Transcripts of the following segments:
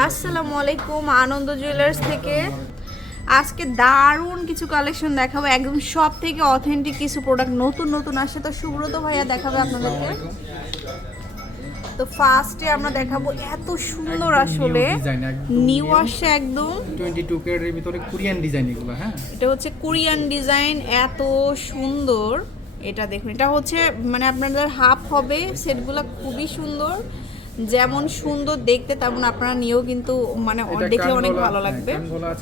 আসসালামু আলাইকুম আনন্দ জুয়েলার্স থেকে। আজকে দারুণ কিছু কালেকশন দেখাবো। একদম সব থেকে অথেন্টিক কিছু প্রোডাক্ট নতুন নতুন আসে তো সুব্রত ভাইয়া দেখাবে আপনাদেরকে। তো ফার্স্টে আমরা দেখাবো এত সুন্দর আসলে। নিউ আসছে একদম। টোয়েন্টি টু ক্যারেটের ভিতরে কোরিয়ান ডিজাইন এগুলো হ্যাঁ? এটা হচ্ছে কোরিয়ান ডিজাইন এত সুন্দর। এটা দেখুন এটা হচ্ছে মানে আপনাদের হাফ হবে সেটগুলো খুবই সুন্দর। যেমন সুন্দর দেখতে তেমন আপনারা নিয়েও কিন্তু মানে দেখে দেখলে অনেক ভালো হ্যাঁ, লাগবে।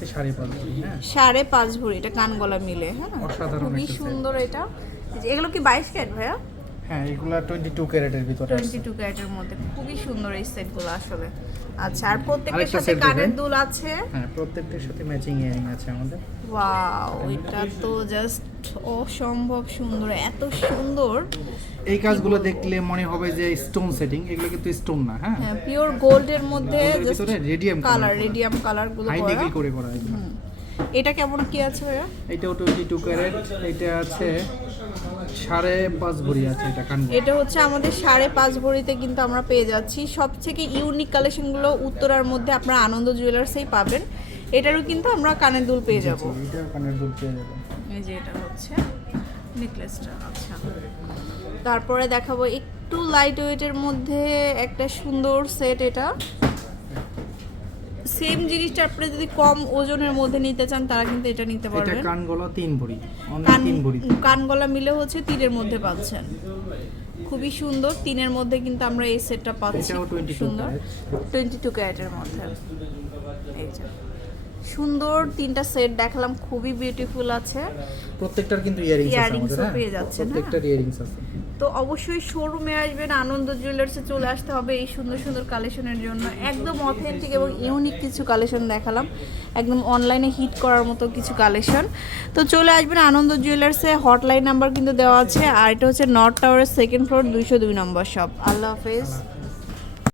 সাড়ে পাঁচ ভরি, হ্যাঁ। সাড়ে পাঁচ ভরি এটা কান গলা মিলে হ্যাঁ। খুবই সুন্দর এটা। এগুলো কি বাইশ ক্যারেট ভাইয়া? হ্যাঁ এগুলা টোয়েন্টি ক্যারেটের ভিতরে আছে। টোয়েন্টি টু ক্যারেটের মধ্যে। খুবই সুন্দর এই সেটগুলো আসলে। আচ্ছা আর প্রত্যেকটার সাথে কানের দুল আছে? হ্যাঁ প্রত্যেকটার সাথে ম্যাচিং ইয়ারিং আছে আমাদের। ওয়াও এটা তো জাস্ট অসম্ভব সুন্দর এত সুন্দর। এই কাজগুলো দেখলে মনে হবে যে স্টোন সেটিং এগুলো কিন্তু স্টোন না হ্যাঁ? হ্যাঁ পিওর গোল্ডের মধ্যে জাস্ট ভিতরে কালার রেডিয়াম কালারগুলো হাই ডিগ্রি করে করা এগুলো। এটা কেমন কি আছে ভাইয়া? এটাও টোয়েন্টি টু ক্যারেট। এটা আছে সাড়ে পাঁচ ভরি আছে এটা কানগলা এটা হচ্ছে আমাদের সাড়ে পাঁচ ভরিতে কিন্তু আমরা পেয়ে যাচ্ছি। সব থেকে ইউনিক কালেকশনগুলো উত্তরার মধ্যে আপনারা আনন্দ জুয়েলার্সেই পাবেন। এটারও কিন্তু আমরা কানের দুল পেয়ে যাব। এটাও কানের দুল পেয়ে যাবেন। এই যে এটা হচ্ছে নেকলেসটা আচ্ছা। তারপরে দেখাবো একটু লাইট ওয়েটের মধ্যে একটা সুন্দর সেট এটা। সেম জিনিসটা আপনি যদি কম ওজনের মধ্যে নিতে চান তারা কিন্তু এটা নিতে পারবেন এটা পারবেন কানগলা তিন ভরি কান তিন ভরি। কানগলা মিলে হচ্ছে তীরের মধ্যে পাচ্ছেন। খুবই সুন্দর তিনের মধ্যে কিন্তু আমরা এই সেটটা পাচ্ছি। এটাও 22 সুন্দর। টোয়েন্টি টু ক্যারেটের মধ্যে। এই যে। সুন্দর তিনটা সেট দেখালাম খুবই বিউটিফুল আছে। প্রত্যেকটার কিন্তু ইয়ারিংস আছে আমাদের হ্যাঁ? পেয়ে? প্রত্যেকটার ইয়ারিংস আছে। তো অবশ্যই শোরুমে আসবেন, আনন্দ জুয়েলার্সে চলে আসতে হবে এই সুন্দর সুন্দর কালেকশনের জন্য। একদম অথেন্টিক এবং ইউনিক কিছু কালেকশন দেখালাম। একদম অনলাইনে হিট করার মতো কিছু কালেকশন তো চলে আসবেন আনন্দ জুয়েলার্সে হটলাইন নাম্বার কিন্তু দেওয়া আছে, আর এটা হচ্ছে নর্থ টাওয়ারের সেকেন্ড ফ্লোর দুইশো দুই নম্বর শপ আল্লাহ হাফেজ।